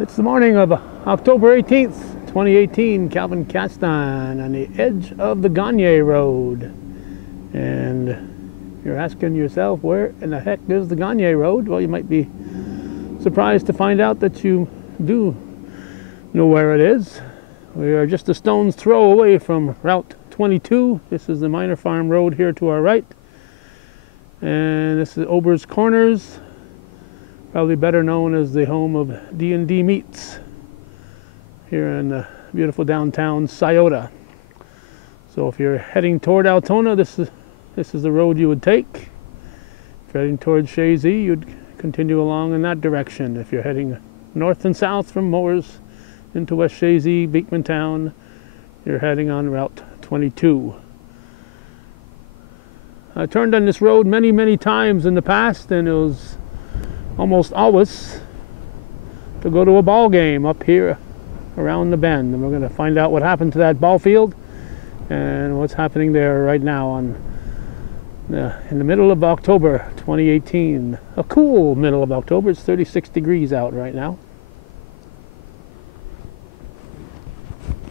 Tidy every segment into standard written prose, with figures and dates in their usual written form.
It's the morning of October 18th, 2018, Calvin Castan on the edge of the Gagne Road. And you're asking yourself, where in the heck is the Gagne Road? Well, you might be surprised to find out that you do know where it is. We are just a stone's throw away from Route 22. This is the Minor Farm Road here to our right. And this is Ober's Corners, probably better known as the home of D&D Meats here in the beautiful downtown Sciota. So if you're heading toward Altona, this is the road you would take. If you're heading toward Chazy, you'd continue along in that direction. If you're heading north and south from Moores into West Chazy, Beekmantown, you're heading on Route 22. I turned on this road many times in the past, and it was almost always to go to a ball game up here around the bend. And we're going to find out what happened to that ball field and what's happening there right now in the middle of October 2018. A cool middle of October. It's 36 degrees out right now.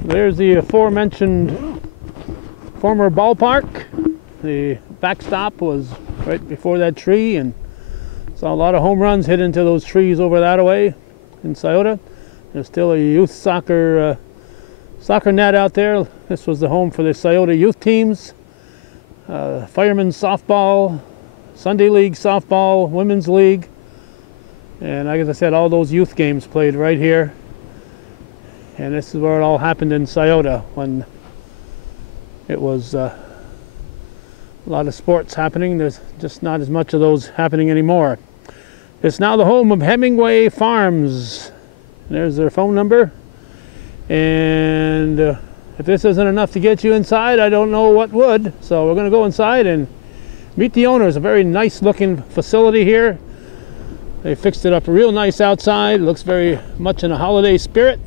There's the aforementioned former ballpark. The backstop was right before that tree, and saw a lot of home runs hit into those trees over that way in Sciota. There's still a youth soccer net out there. This was the home for the Sciota youth teams. Firemen's softball, Sunday League softball, Women's League. And like I said, all those youth games played right here. And this is where it all happened in Sciota when it was a lot of sports happening. There's just not as much of those happening anymore. It's now the home of Hemingway Farms. There's their phone number. And if this isn't enough to get you inside, I don't know what would. So we're going to go inside and meet the owners. A very nice looking facility here. They fixed it up real nice outside. It looks very much in a holiday spirit.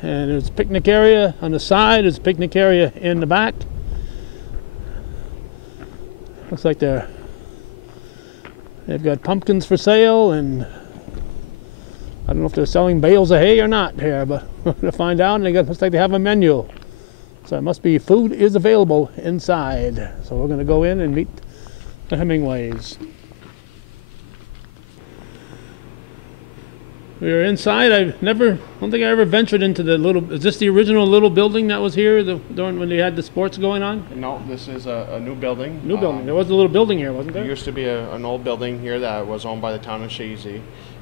And there's a picnic area on the side. There's a picnic area in the back. Looks like they've got pumpkins for sale, and I don't know if they're selling bales of hay or not here, but we're going to find out. And looks like they have a menu, so it must be food is available inside. So we're going to go in and meet the Hemingways. We are inside. I don't think I ever ventured into the little. Is this the original little building that was here during when they had the sports going on? No, this is a new building. New building. There was a little building here, wasn't there? There used to be an old building here that was owned by the town of Chazy,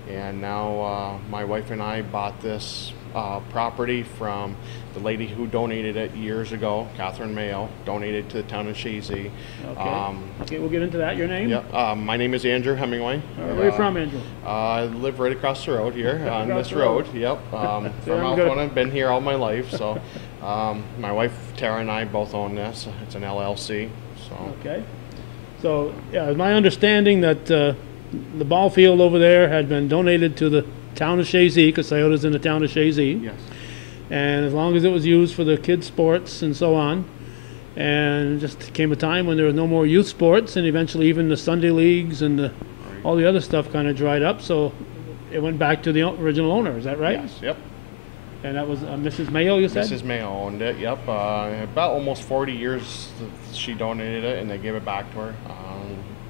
and now my wife and I bought this property from the lady who donated it years ago. Catherine Mayo donated to the town of Chazy. Okay. Okay, we'll get into that. Your name? Yep. My name is Andrew Hemingway. Where are you from, Andrew? I live right across the road here on this road. Yep. From Altona. Been here all my life. So, my wife Tara and I both own this. It's an LLC. So. Okay. So, yeah, it's my understanding that the ball field over there had been donated to the town of Chazy, because Sciota's in the town of Chazy. Yes. And as long as it was used for the kids' sports and so on, and just came a time when there was no more youth sports, and eventually even the Sunday leagues and all the other stuff kind of dried up, so it went back to the original owner. Is that right? Yes. Yep. And that was Mrs. Mayo, you said? Mrs. Mayo owned it. Yep. About almost 40 years she donated it, and they gave it back to her.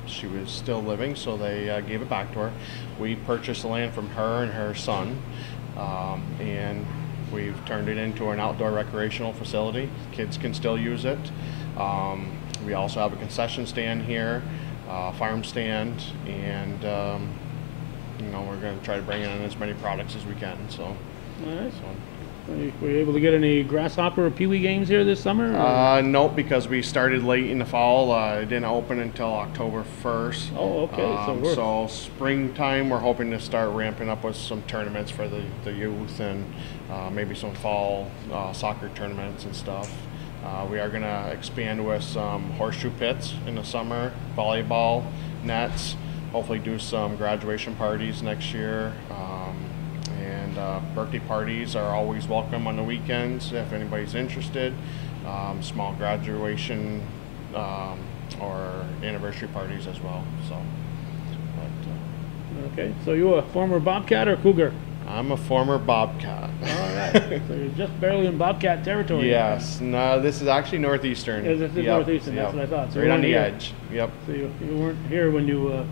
She was still living, so they gave it back to her. We purchased the land from her and her son, and we've turned it into an outdoor recreational facility. Kids can still use it. We also have a concession stand here, farm stand, and we're going to try to bring in as many products as we can. So, all right. Were you able to get any grasshopper or peewee games here this summer? Nope, because we started late in the fall. It didn't open until October 1st. Oh, okay. So springtime, we're hoping to start ramping up with some tournaments for the youth, and maybe some fall soccer tournaments and stuff. We are going to expand with some horseshoe pits in the summer, volleyball nets, hopefully do some graduation parties next year. Birthday parties are always welcome on the weekends if anybody's interested. Small graduation or anniversary parties as well. So, Okay, so you a former Bobcat or Cougar? I'm a former Bobcat. All right, so you're just barely in Bobcat territory. Yes, no, this is actually Northeastern. This is Northeastern, that's what I thought. So Right you on the weren't here. edge. Yep. So you weren't here when you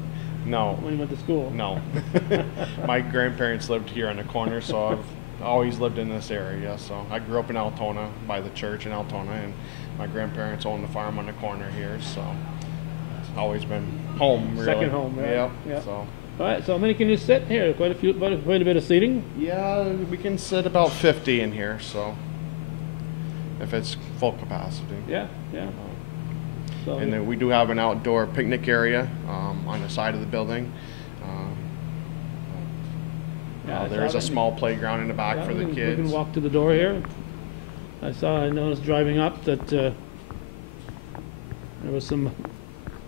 No. went to school? No. My grandparents lived here on the corner, so I've always lived in this area. So I grew up in Altona, by the church in Altona, and my grandparents owned the farm on the corner here, so it's always been home, really. Second home, right? Yep. Yep. So. All right, so how many can you sit here? Quite a bit of seating. Yeah, we can sit about 50 in here, so if it's full capacity. Yeah, yeah. So, And then we do have an outdoor picnic area on the side of the building. There's a small playground in the back for the kids. We can walk to the door here. I noticed driving up that there was some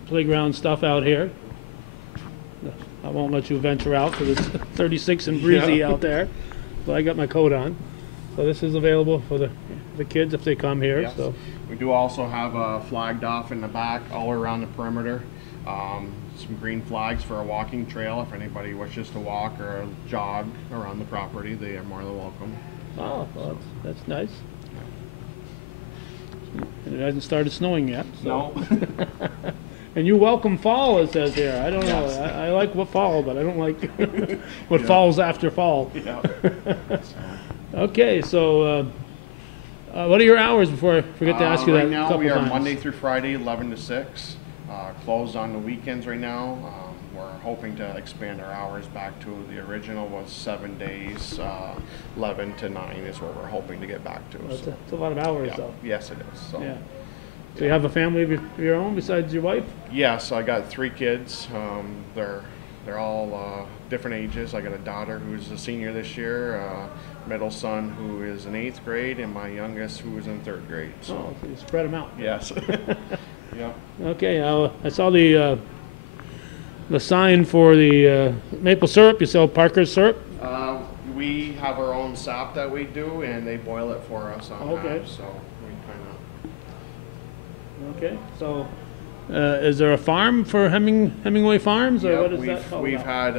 playground stuff out here. I won't let you venture out because it's 36 and breezy out there, but I got my coat on. So this is available for the kids if they come here. Yes. So we do also have flagged off in the back all around the perimeter. Some green flags for a walking trail. If anybody wishes to walk or jog around the property, they are more than welcome. oh, well, that's nice. And it hasn't started snowing yet. So. No. And you welcome fall, it says here. I don't know. Yes. I like what fall, but I don't like what falls after fall. Yeah. Okay, so what are your hours before I forget to ask you that? Right now a couple we are times. Monday through Friday, 11 to 6. Closed on the weekends right now. We're hoping to expand our hours back to the original was 7 days, 11 to 9 is what we're hoping to get back to. That's So, a lot of hours, yeah. though. Yes, it is. So. Yeah. So you have a family of your own besides your wife? Yes, I got 3 kids. They're all different ages. I got a daughter who's a senior this year, middle son who is in 8th grade, and my youngest who is in 3rd grade. So. Oh, so you spread them out. Yes. Yeah. Okay, I saw the sign for the maple syrup. You sell Parker's syrup? We have our own sap that we do, and they boil it for us on Okay. that. So we kind Okay, so is there a farm for Hemingway Farms, or of. what is that called? We've had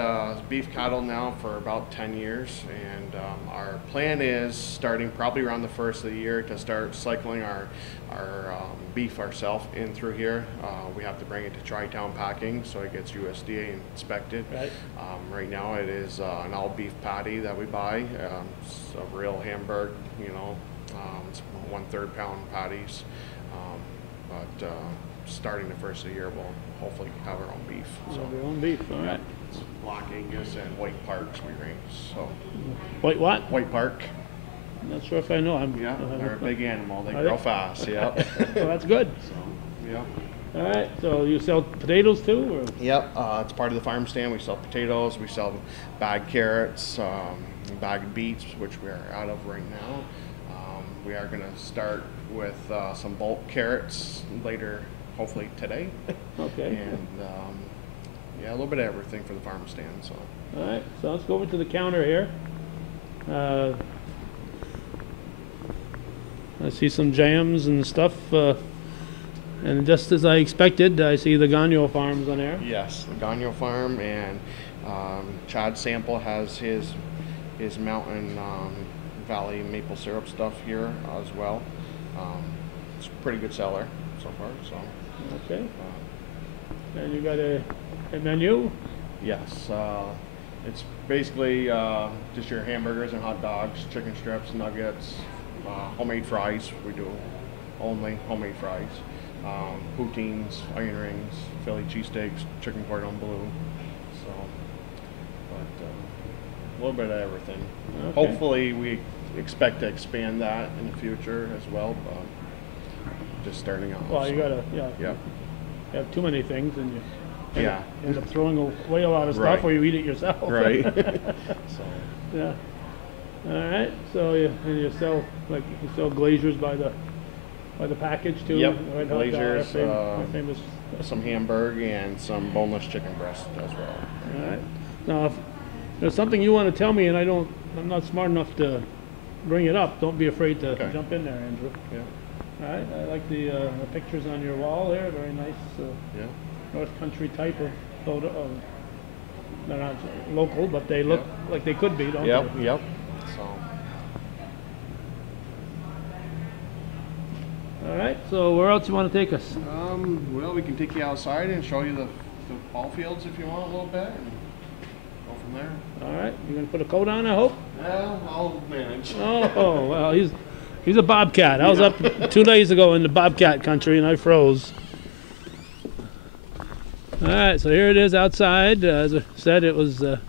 beef cattle now for about 10 years, and our plan is starting probably around the first of the year to start cycling our beef ourselves in through here. We have to bring it to Tri-Town packing, so it gets USDA inspected. Right. Right now it is an all beef patty that we buy. It's a real Hamburg, it's 1/3 pound patties. But starting the first of the year, we'll hopefully have our own beef. So your own beef, all right. It's Black Angus and White Parks we raise. So Wait, what? White Park, I'm not sure if I know. yeah, they're a big animal. They Are grow they? fast. Yeah. Well, that's good. So, yeah. All right, so you sell potatoes too, or? Yep, it's part of the farm stand. We sell potatoes, we sell bagged carrots, bagged beets, which we are out of right now. We are going to start with some bulk carrots later, hopefully today. Okay. And yeah, a little bit of everything for the farm stand. So. All right, so let's go over to the counter here. I see some jams and stuff, and just as I expected, I see the Gagnon Farms on there. Yes, the Gagnon Farm, and Chad Sample has his Mountain Valley maple syrup stuff here as well. It's a pretty good seller so far. So. Okay. And you got a menu? Yes, it's basically just your hamburgers and hot dogs, chicken strips, nuggets, homemade fries. We do only homemade fries, poutines, onion rings, Philly cheesesteaks, chicken cordon bleu. So, but a little bit of everything. Okay. Hopefully, we expect to expand that in the future as well, but just starting out. Well, you so. gotta, yeah. Yep. You have too many things, and you Yeah. end up throwing away a lot of stuff, Right. or you eat it yourself. Right. So. Yeah. All right. So you sell glaziers by the package too. Yep. Red Hot, Glaziers, our famous. some Hamburg and some boneless chicken breast as well. All right. Now, if there's something you want to tell me, and I'm not smart enough to bring it up, don't be afraid to Okay. jump in there, Andrew. Yeah. All right. I like the pictures on your wall there. Very nice. Yeah. North Country type of photo of they're not local, but they look like they could be, don't Yep, they? yep. So. All right, so where else you want to take us? Well, we can take you outside and show you the ball fields if you want a little bit, and go from there. All right, you're gonna put a coat on, I hope. Well, I'll manage. Oh, well, he's a bobcat. I was up 2 days ago in the bobcat country and I froze. All right, so here it is outside. As I said, it was the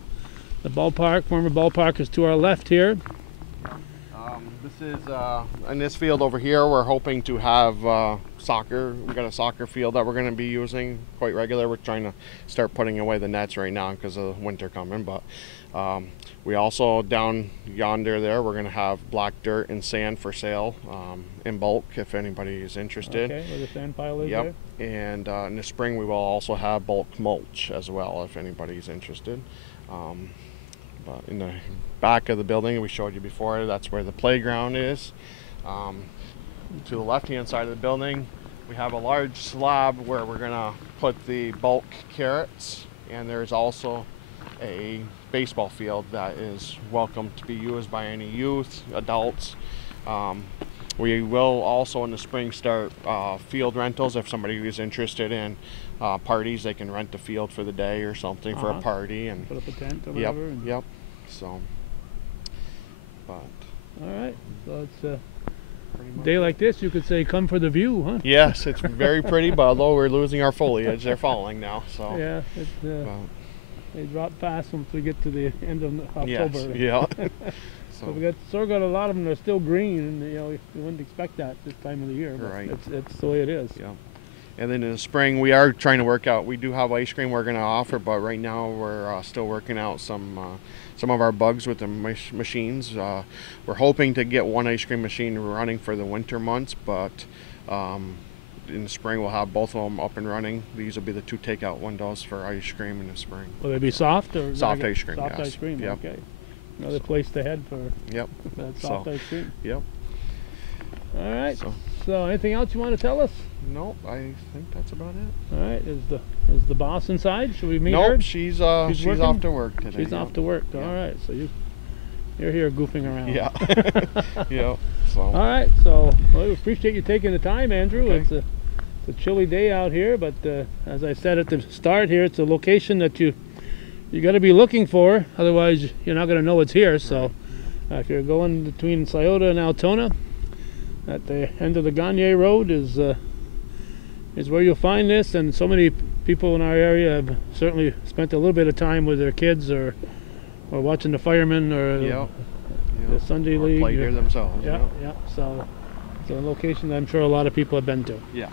ballpark. Former ballpark is to our left here. This is in this field over here. We're hoping to have soccer. We got a soccer field that we're going to be using quite regular. We're trying to start putting away the nets right now because of winter coming. But we also down yonder there, we're going to have black dirt and sand for sale in bulk if anybody is interested. Okay, where the sand pile is there. And in the spring we will also have bulk mulch as well if anybody's interested. But in the back of the building we showed you before, that's where the playground is. To the left hand side of the building we have a large slab where we're gonna put the bulk carrots, and there's also a baseball field that is welcome to be used by any youth, adults. We will also in the spring start field rentals. If somebody is interested in parties, they can rent the field for the day or something for a party and put up a tent or whatever. Yep. So, but all right. So it's a day like this, you could say, "Come for the view," huh? Yes, it's very pretty, but although we're losing our foliage, they're falling now. So yeah, they drop fast once we get to the end of October. Yes, yeah. So we got a lot of them that are still green, and you wouldn't expect that this time of the year. But right. It's the way it is. Yeah. And then in the spring, we are trying to work out. We do have ice cream we're going to offer, but right now we're still working out some of our bugs with the machines. We're hoping to get one ice cream machine running for the winter months, but in the spring we'll have both of them up and running. These will be the 2 takeout windows for ice cream in the spring. Will they be soft or soft ice cream? Soft yes. ice cream. Yep. Okay. Another place to head for. Yep. That soft ice cream. Yep. All right. So anything else you want to tell us? No, I think that's about it. All right. Is the boss inside? Should we meet her? Nope, she's off to work today. She's off to work. Yeah. All right. So you're here goofing around. Yeah. Yeah. So. All right. So we appreciate you taking the time, Andrew. Okay. It's a chilly day out here, but as I said at the start here, it's a location that you got to be looking for. Otherwise, you're not going to know it's here. So if you're going between Sciota and Altona, at the end of the Gagne Road is where you'll find this. And so many people in our area have certainly spent a little bit of time with their kids or watching the firemen or the Sunday League. Play here themselves. Yeah. So it's a location that I'm sure a lot of people have been to. Yes.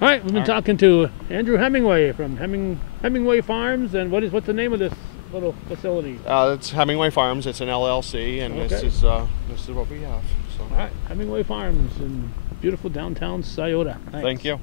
All right, we've been talking to Andrew Hemingway from Hemingway Farms, and what's the name of this little facility? It's Hemingway Farms. It's an LLC, and this is what we have. So. All right, Hemingway Farms in beautiful downtown Sciota. Thanks. Thank you.